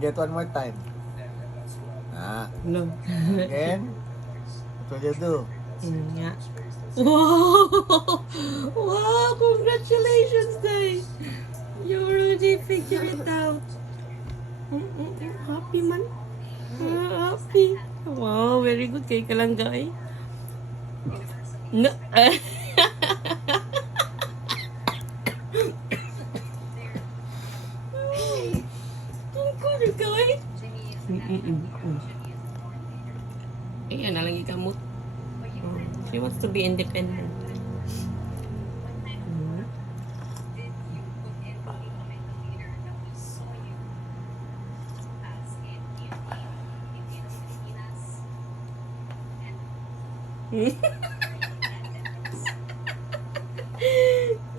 Get one more time. No. Again. What will you do? Yeah. Wow! Wow! Congratulations, guys! You already figured it out. Happy man. Happy. Wow, very good. Kay ka lang, guys. No. Ang good, guys. Ayan, nalang ikamot. She wants to be independent.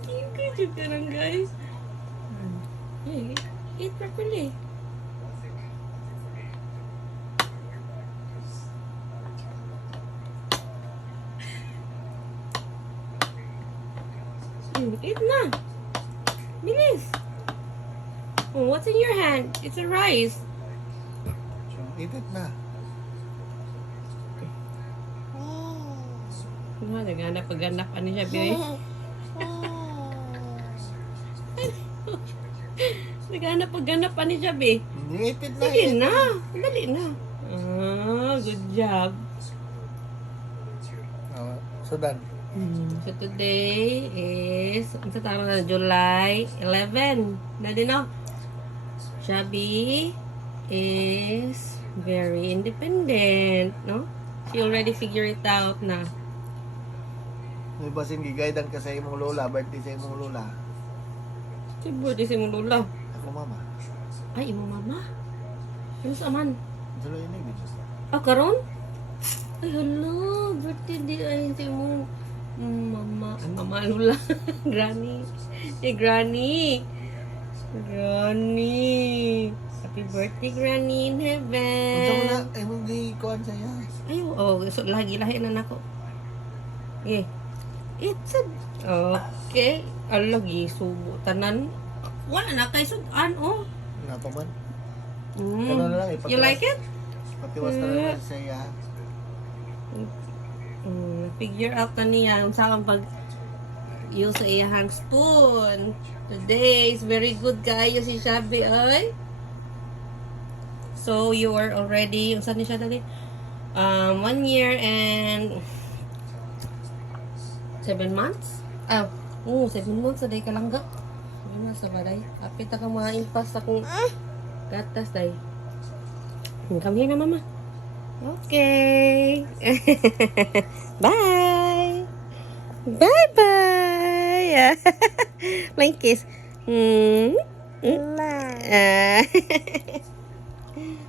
Tingko juga lang, guys. Hey, eat properly. Eat na. Bilis. Oh, what's in your hand? It's a rice. Eat it na. Naghanap ano siya, Bebe? Naghanap ano siya, Bebe? Eat it na. Sige na. Dali na. Good job. So done. So today is, sa tama na, July 11. Dali na. Shabby is very independent, no? She already figured it out na. May basin gigaydan ka sa imong lola, birthday sa imong lola. Si birthday si mong lola. Ako mama. Ay, imo mama? Ano sa man? Dalo yun eh. Karon? Ay, hala. Birthday di ay si mong mama. Ay, mama lola. Granny. Granny. Granny. Happy birthday, Granny in heaven. Unsa mo na, ay mong gikuan sa iya. Ay, so lagi-lahi na nako. Okay. It's a... Okay. Alagi, subo. Tanan. Wala na kay sudan, oh. Nato man. Mm. na lang, You like it? Patiwas na lang sa iya. Figure out na niya kung saan pag use sa iyahang spoon. Today is very good kayo si Shabby, ay. So, you are already, saan niya siya dali? 1 year and 7 months? 7 months na day ka lang ga. Ano na sa baday? Kapit ka mga impas akong gatas day. Come here na, mama. Okay. Bye. Bye-bye. My kiss.